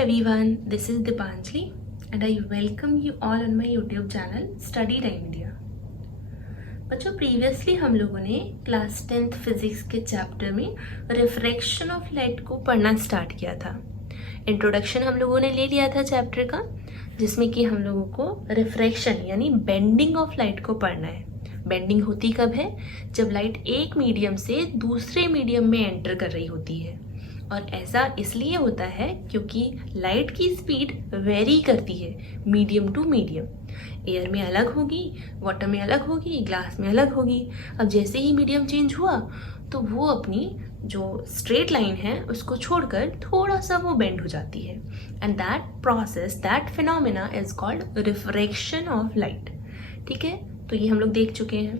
everyone, this is Dipanjali and I welcome you all on my YouTube channel Study Time India। बच्चों previously हम लोगों ने class 10th physics के chapter में refraction of light को पढ़ना स्टार्ट किया था। इंट्रोडक्शन हम लोगों ने ले लिया था चैप्टर का, जिसमें कि हम लोगों को रिफ्रैक्शन यानी बेंडिंग ऑफ लाइट को पढ़ना है। बेंडिंग होती कब है? जब लाइट एक मीडियम से दूसरे मीडियम में एंटर कर रही होती है, और ऐसा इसलिए होता है क्योंकि लाइट की स्पीड वेरी करती है मीडियम टू मीडियम। एयर में अलग होगी, वाटर में अलग होगी, ग्लास में अलग होगी। अब जैसे ही मीडियम चेंज हुआ तो वो अपनी जो स्ट्रेट लाइन है उसको छोड़कर थोड़ा सा वो बेंड हो जाती है, and that process, that phenomena is called refraction of light. ठीक है, तो ये हम लोग देख चुके हैं।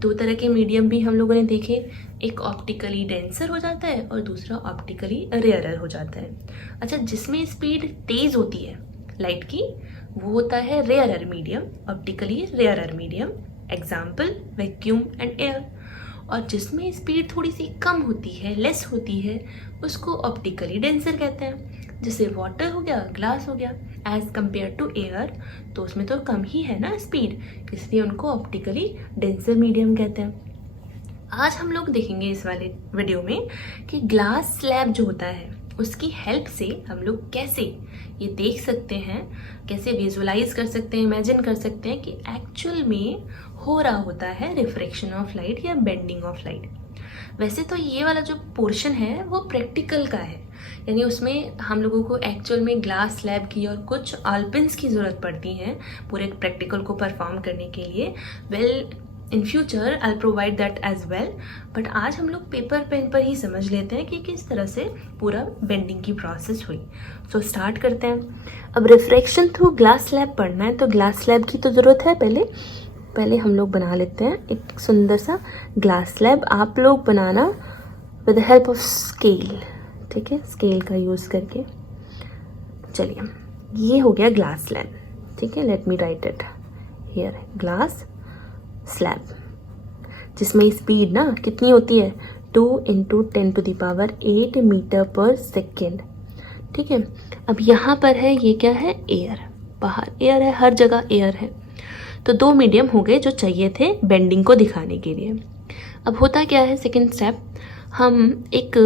दो तरह के मीडियम भी हम लोगों ने देखे, एक ऑप्टिकली डेंसर हो जाता है और दूसरा ऑप्टिकली रेयरर हो जाता है। अच्छा, जिसमें स्पीड तेज होती है लाइट की वो होता है rarer medium, optically rarer medium, example vacuum and air. और जिसमें स्पीड थोड़ी सी कम होती है, लेस होती है, उसको ऑप्टिकली डेंसर कहते हैं। जैसे वाटर हो गया, ग्लास हो गया, एज कम्पेयर टू एयर, तो उसमें तो कम ही है ना स्पीड, इसलिए उनको ऑप्टिकली डेंसर मीडियम कहते हैं। आज हम लोग देखेंगे इस वाले वीडियो में कि ग्लास स्लैब जो होता है उसकी हेल्प से हम लोग कैसे ये देख सकते हैं, कैसे विजुअलाइज कर सकते हैं, इमेजिन कर सकते हैं कि एक्चुअल में हो रहा होता है रिफ्रैक्शन ऑफ लाइट या बेंडिंग ऑफ लाइट। वैसे तो ये वाला जो पोर्शन है वो प्रैक्टिकल का है, यानी उसमें हम लोगों को एक्चुअल में ग्लास स्लैब की और कुछ आल्पिन्स की ज़रूरत पड़ती है पूरे प्रैक्टिकल को परफॉर्म करने के लिए। Well, in future I provide that as well, but आज हम लोग पेपर पेन पर ही समझ लेते हैं कि किस तरह से पूरा बेंडिंग की प्रोसेस हुई। सो स्टार्ट करते हैं। अब रिफ्रैक्शन थ्रू ग्लास स्लैब पढ़ना है तो ग्लास स्लैब की तो ज़रूरत है। पहले हम लोग बना लेते हैं एक सुंदर सा ग्लास स्लैब। आप लोग बनाना with the help of scale, ठीक है, स्केल का यूज़ करके। चलिए, ये हो गया ग्लास स्लैब। ठीक है, let me right it here, glass slab, जिसमें स्पीड ना कितनी होती है, 2 × 10⁸ मीटर पर सेकेंड। ठीक है, अब यहाँ पर है, ये क्या है, एयर, बाहर एयर है, हर जगह एयर है। तो दो मीडियम हो गए जो चाहिए थे बेंडिंग को दिखाने के लिए। अब होता क्या है, सेकेंड स्टेप, हम एक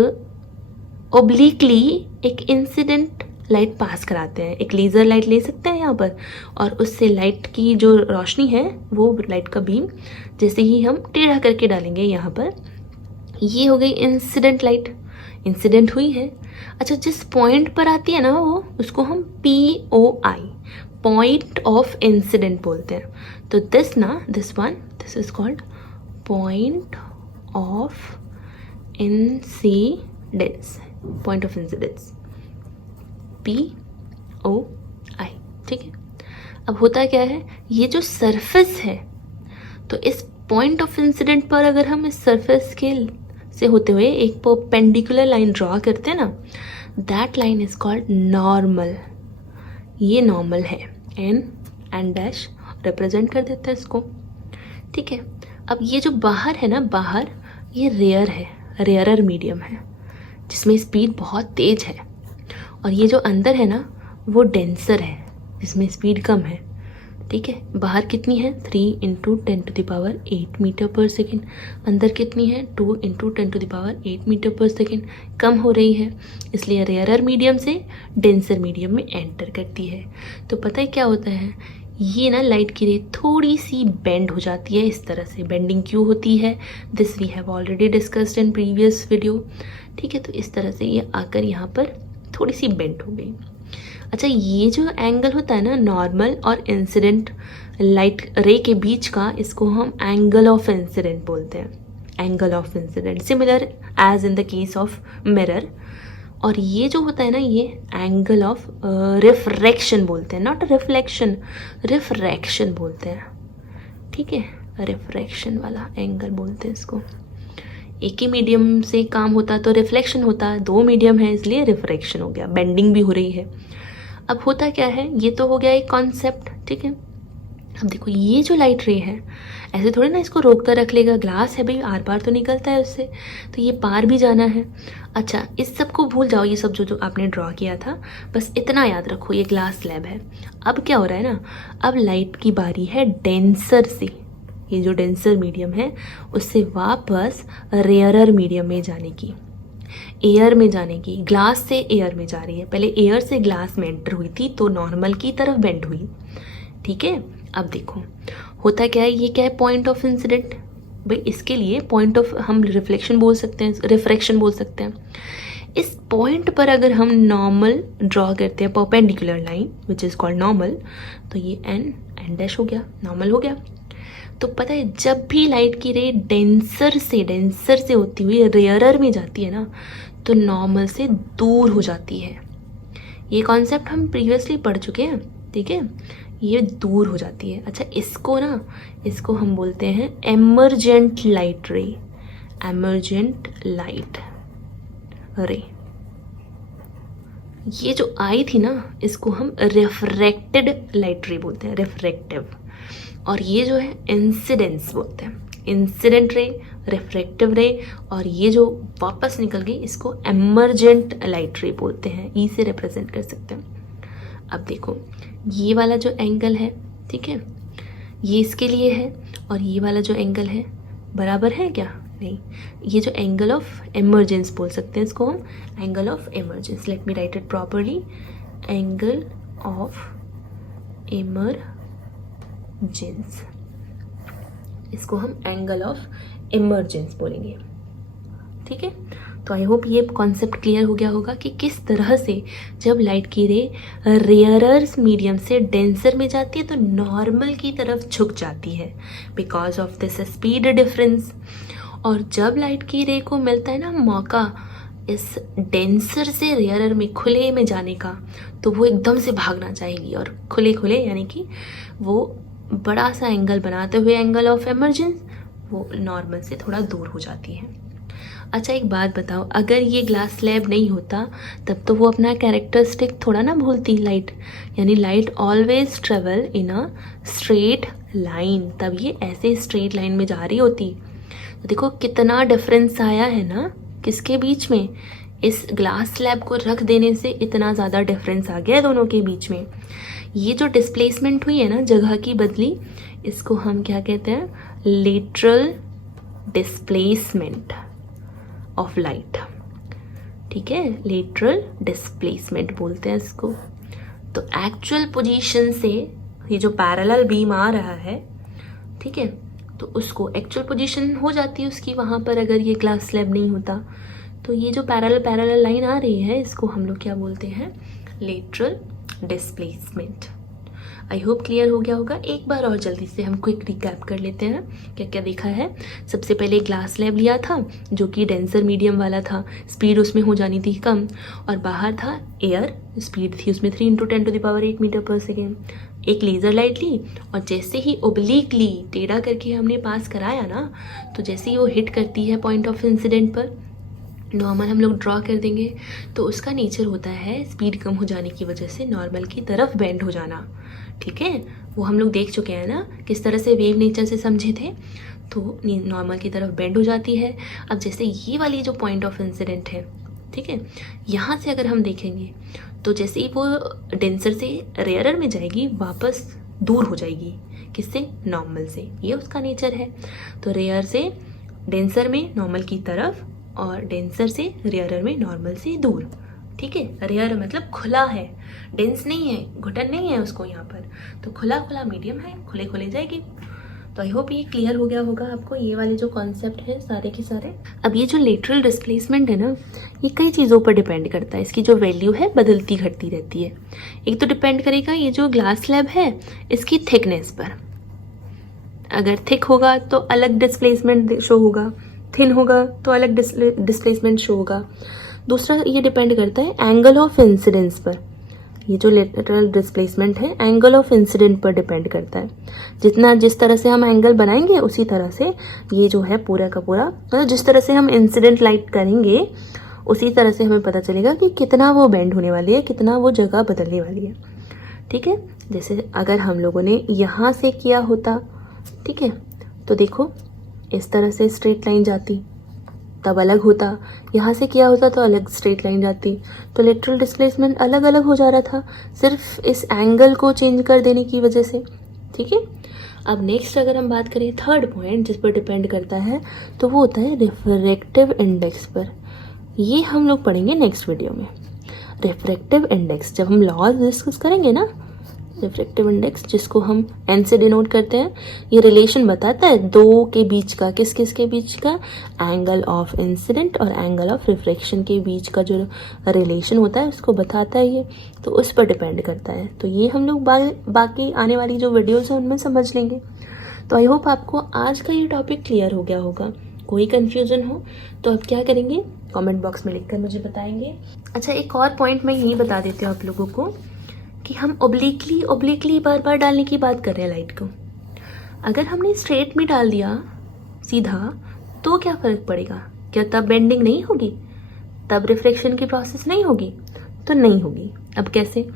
ओब्लिकली एक इंसिडेंट लाइट पास कराते हैं। एक लेज़र लाइट ले सकते हैं यहाँ पर, और उससे लाइट की जो रोशनी है वो लाइट का बीम जैसे ही हम टेढ़ा करके डालेंगे यहाँ पर, ये हो गई इंसिडेंट लाइट, इंसिडेंट हुई है। अच्छा, जिस पॉइंट पर आती है ना वो, उसको हम POI, पॉइंट ऑफ इंसिडेंट बोलते हैं। तो this is called point of incidence, point of incidence, POI। ठीक है, अब होता क्या है, ये जो सरफेस है, तो इस पॉइंट ऑफ इंसिडेंट पर अगर हम इस सरफेस के से होते हुए एक परपेंडिकुलर लाइन ड्रॉ करते हैं ना, that line is called normal. ये नॉर्मल है, एन डैश रिप्रेजेंट कर देते हैं इसको। ठीक है, अब ये जो बाहर है ना, बाहर ये रेयर है, रेयरर मीडियम है, जिसमें स्पीड बहुत तेज है। और ये जो अंदर है ना वो डेंसर है, जिसमें स्पीड कम है। ठीक है, बाहर कितनी है, 3 × 10⁸ मीटर पर सेकेंड, अंदर कितनी है, 2 × 10⁸ मीटर पर सेकेंड, कम हो रही है, इसलिए रेयरर मीडियम से डेंसर मीडियम में एंटर करती है। तो पता है क्या होता है, ये ना लाइट की रे थोड़ी सी बेंड हो जाती है इस तरह से। बेंडिंग क्यों होती है, this we have already discussed in previous video. ठीक है, तो इस तरह से ये आकर यहाँ पर थोड़ी सी बेंड हो गई। अच्छा, ये जो एंगल होता है ना नॉर्मल और इंसिडेंट लाइट रे के बीच का, इसको हम एंगल ऑफ इंसिडेंट बोलते हैं। Angle of incident, similar as in the case of mirror. और ये जो होता है ना, ये एंगल ऑफ रिफ्रैक्शन बोलते हैं, नॉट रिफ्लेक्शन, रिफ्रैक्शन बोलते हैं। ठीक है, रिफ्रैक्शन वाला एंगल बोलते हैं इसको। एक ही मीडियम से काम होता तो रिफ्लेक्शन होता, दो मीडियम है इसलिए रिफ्रैक्शन हो गया, बेंडिंग भी हो रही है। अब होता क्या है, ये तो हो गया एक कॉन्सेप्ट। ठीक है, अब देखो ये जो लाइट रे है, ऐसे थोड़ी ना इसको रोक कर रख लेगा, ग्लास है भाई, आर पार तो निकलता है उससे, तो ये पार भी जाना है। अच्छा, इस सब को भूल जाओ, ये सब जो आपने ड्रॉ किया था, बस इतना याद रखो, ये ग्लास स्लैब है। अब क्या हो रहा है ना, अब लाइट की बारी है डेंसर से, ये जो डेंसर मीडियम है उससे वापस रेयरर मीडियम में जाने की, एयर में जाने की। ग्लास से एयर में जा रही है, पहले एयर से ग्लास में एंटर हुई थी तो नॉर्मल की तरफ बेंड हुई, ठीक है। अब देखो होता क्या है, ये क्या है, पॉइंट ऑफ इंसिडेंट भाई, इसके लिए पॉइंट ऑफ हम रिफ्लेक्शन बोल सकते हैं, रिफ्रैक्शन बोल सकते हैं। इस पॉइंट पर अगर हम नॉर्मल ड्रॉ करते हैं, perpendicular line which is called normal, तो ये एन डैश हो गया, नॉर्मल हो गया। तो पता है जब भी लाइट की रे डेंसर से होती हुई रेयरर में जाती है ना, तो नॉर्मल से दूर हो जाती है। ये कॉन्सेप्ट हम प्रीवियसली पढ़ चुके हैं, ठीक है, ये दूर हो जाती है। अच्छा, इसको हम बोलते हैं एमर्जेंट लाइट रे, एमर्जेंट लाइट रे। ये जो आई थी ना, इसको हम रिफ्रैक्टेड लाइट रे बोलते हैं, रिफ्रैक्टिव। और ये जो है इंसिडेंस बोलते हैं, इंसिडेंट रे, रिफ्रैक्टिव रे। और ये जो वापस निकल गई, इसको एमर्जेंट लाइट रे बोलते हैं, ई से रिप्रेजेंट कर सकते हैं। अब देखो ये वाला जो एंगल है, ठीक है, ये इसके लिए है, और ये वाला जो एंगल है बराबर है क्या, नहीं, ये जो एंगल ऑफ इमर्जेंस बोल सकते हैं इसको हम, angle of emergence. Let me right it properly, angle of emergence, इसको हम एंगल ऑफ इमर्जेंस बोलेंगे, ठीक है। तो आई होप ये कॉन्सेप्ट क्लियर हो गया होगा कि किस तरह से जब लाइट की रे रेयरर मीडियम से डेंसर में जाती है तो नॉर्मल की तरफ झुक जाती है because of this speed difference. और जब लाइट की रे को मिलता है ना मौका इस डेंसर से रेयरर में खुले में जाने का, तो वो एकदम से भागना चाहेगी और खुले खुले यानी कि वो बड़ा सा एंगल बनाते हुए एंगल ऑफ इमर्जेंस वो नॉर्मल से थोड़ा दूर हो जाती है। अच्छा, एक बात बताओ, अगर ये ग्लास स्लैब नहीं होता तब तो वो अपना कैरेक्टरिस्टिक थोड़ा ना भूलती लाइट, यानी light always travel in a straight line, तब ये ऐसे स्ट्रेट लाइन में जा रही होती। तो देखो कितना डिफरेंस आया है ना किसके बीच में, इस ग्लास स्लैब को रख देने से इतना ज़्यादा डिफरेंस आ गया है दोनों के बीच में। ये जो डिस्प्लेसमेंट हुई है ना, जगह की बदली, इसको हम क्या कहते हैं, लेटरल डिस्प्लेसमेंट ऑफ लाइट, ठीक है, लेटरल डिस्प्लेसमेंट बोलते हैं इसको। तो एक्चुअल पोजीशन से ये जो पैरेलल बीम आ रहा है, ठीक है, तो उसको एक्चुअल पोजीशन हो जाती है उसकी वहाँ पर अगर ये ग्लास स्लैब नहीं होता। तो ये जो पैरेलल लाइन आ रही है इसको हम लोग क्या बोलते हैं, lateral displacement. I hope clear हो गया होगा। एक बार और जल्दी से हम क्विक रिकैप कर लेते हैं क्या क्या देखा है। सबसे पहले ग्लास स्लैब लिया था जो कि डेंसर मीडियम वाला था, स्पीड उसमें हो जानी थी कम, और बाहर था एयर, स्पीड थी उसमें 3 × 10⁻⁸ मीटर पर सेकेंड। एक लेज़र लाइट ली और जैसे ही ओब्लिकली टेढ़ा करके हमने पास कराया ना, तो जैसे ही वो हिट करती है पॉइंट ऑफ इंसिडेंट पर, नॉर्मल हम लोग ड्रॉ कर देंगे, तो उसका नेचर होता है स्पीड कम हो जाने की वजह से नॉर्मल की तरफ बेंड हो जाना, ठीक है। वो हम लोग देख चुके हैं ना किस तरह से वेव नेचर से समझे थे, तो नॉर्मल की तरफ बेंड हो जाती है। अब जैसे ये वाली जो पॉइंट ऑफ इंसिडेंट है, ठीक है, यहाँ से अगर हम देखेंगे तो जैसे ही वो डेंसर से रेयरर में जाएगी वापस दूर हो जाएगी, किससे, नॉर्मल से, ये उसका नेचर है। तो रेयर से डेंसर में नॉर्मल की तरफ और डेंसर से रेयरर में नॉर्मल से दूर, ठीक है। रेयर मतलब खुला है, डेंस नहीं है, घुटन नहीं है उसको यहाँ पर, तो खुला खुला मीडियम है, खुले खुले जाएगी। तो आई होप ये क्लियर हो गया होगा आपको, ये वाले जो कॉन्सेप्ट है सारे के सारे। अब ये जो लेटरल डिस्प्लेसमेंट है ना, ये कई चीज़ों पर डिपेंड करता है, इसकी जो वैल्यू है बदलती घटती रहती है। एक तो डिपेंड करेगा ये जो ग्लास स्लैब है इसकी थिकनेस पर, अगर थिक होगा तो अलग डिस्प्लेसमेंट शो होगा, थिन होगा तो अलग डिस्प्लेसमेंट शो होगा। दूसरा ये डिपेंड करता है एंगल ऑफ इंसिडेंस पर, ये जो लेटरल डिस्प्लेसमेंट है एंगल ऑफ इंसिडेंट पर डिपेंड करता है। जिस तरह से हम एंगल बनाएंगे उसी तरह से ये जो है पूरा का पूरा, मतलब जिस तरह से हम इंसिडेंट लाइट करेंगे उसी तरह से हमें पता चलेगा कि कितना वो बेंड होने वाली है, कितना वो जगह बदलने वाली है, ठीक है। जैसे अगर हम लोगों ने यहाँ से किया होता, ठीक है, तो देखो इस तरह से स्ट्रेट लाइन जाती, तब अलग होता। यहाँ से किया होता तो अलग स्ट्रेट लाइन जाती, तो लेटरल डिस्प्लेसमेंट अलग अलग हो जा रहा था सिर्फ इस एंगल को चेंज कर देने की वजह से, ठीक है। अब नेक्स्ट अगर हम बात करें थर्ड पॉइंट जिस पर डिपेंड करता है, तो वो होता है रिफ्रैक्टिव इंडेक्स पर। ये हम लोग पढ़ेंगे नेक्स्ट वीडियो में। रिफ्रैक्टिव इंडेक्स जब हम लॉज डिस्कस करेंगे ना, रिफ्रैक्टिव इंडेक्स जिसको हम एन से डिनोट करते हैं, ये रिलेशन बताता है दो के बीच का, किस किस के बीच का, एंगल ऑफ इंसिडेंट और एंगल ऑफ रिफ्रैक्शन के बीच का जो रिलेशन होता है उसको बताता है ये, तो उस पर डिपेंड करता है। तो ये हम लोग बाकी आने वाली जो वीडियोस हैं उनमें समझ लेंगे। तो आई होप आपको आज का ये टॉपिक क्लियर हो गया होगा। कोई कन्फ्यूजन हो तो आप क्या करेंगे, कमेंट बॉक्स में लिखकर मुझे बताएंगे। अच्छा, एक और पॉइंट मैं यही बता देती हूँ आप लोगों को कि हम ओब्लिकली बार बार डालने की बात कर रहे हैं लाइट को। अगर हमने स्ट्रेट में डाल दिया सीधा तो क्या फ़र्क पड़ेगा, क्या तब बेंडिंग नहीं होगी, तब रिफ्लेक्शन की प्रोसेस नहीं होगी? तो नहीं होगी। अब कैसे,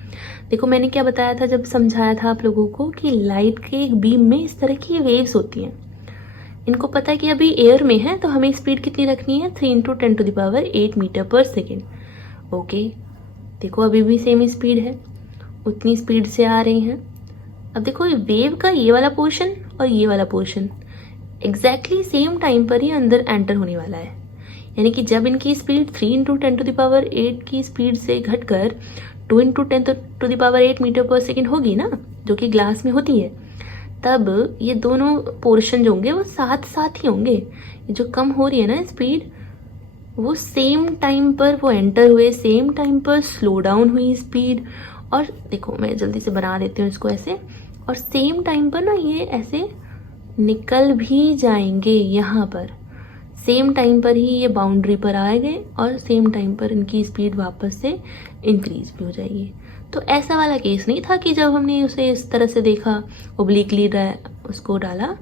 देखो मैंने क्या बताया था जब समझाया था आप लोगों को कि लाइट के एक बीम में इस तरह की वेव्स होती हैं। इनको पता है कि अभी एयर में है तो हमें स्पीड कितनी रखनी है, 3 × 10⁸ मीटर पर सेकेंड। ओके, देखो अभी भी सेम स्पीड है, उतनी स्पीड से आ रही हैं। अब देखो वेव का ये वाला पोर्शन और ये वाला पोर्शन एग्जैक्टली सेम टाइम पर ही अंदर एंटर होने वाला है। यानी कि जब इनकी स्पीड 3 × 10⁸ की स्पीड से घटकर 2 × 10⁸ मीटर पर सेकेंड होगी ना, जो कि ग्लास में होती है, तब ये दोनों पोर्शन जो होंगे वो साथ साथ ही होंगे। जो कम हो रही है ना स्पीड, वो सेम टाइम पर वो एंटर हुए, सेम टाइम पर स्लो डाउन हुई स्पीड। और देखो मैं जल्दी से बना देती हूँ इसको ऐसे, और सेम टाइम पर ना ये ऐसे निकल भी जाएंगे यहाँ पर, सेम टाइम पर ही ये बाउंड्री पर आएंगे और सेम टाइम पर इनकी स्पीड वापस से इंक्रीज भी हो जाएगी। तो ऐसा वाला केस नहीं था कि जब हमने उसे इस तरह से देखा, ओब्लिकली उसको डाला,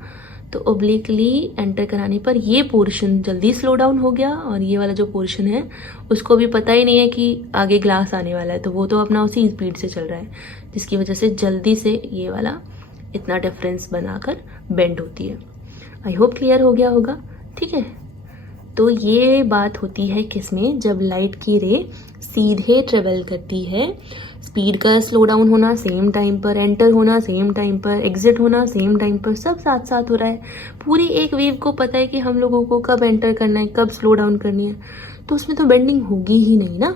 तो ओब्लिकली एंटर कराने पर ये पोर्शन जल्दी स्लो डाउन हो गया और ये वाला जो पोर्शन है उसको भी पता ही नहीं है कि आगे ग्लास आने वाला है, तो वो तो अपना उसी स्पीड से चल रहा है, जिसकी वजह से जल्दी से ये वाला इतना डिफरेंस बनाकर बेंड होती है। आई होप क्लियर हो गया होगा, ठीक है। तो ये बात होती है किसमें, जब लाइट की रे सीधे ट्रेवल करती है, स्पीड का स्लो डाउन होना सेम टाइम पर, एंटर होना सेम टाइम पर, एग्जिट होना सेम टाइम पर, सब साथ साथ हो रहा है। पूरी एक वेव को पता है कि हम लोगों को कब एंटर करना है, कब स्लो डाउन करनी है, तो उसमें तो बेंडिंग होगी ही नहीं ना।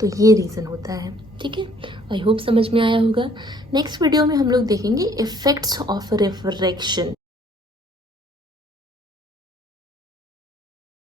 तो ये रीज़न होता है, ठीक है। आई होप समझ में आया होगा। नेक्स्ट वीडियो में हम लोग देखेंगे इफेक्ट्स ऑफ रिफ्रैक्शन।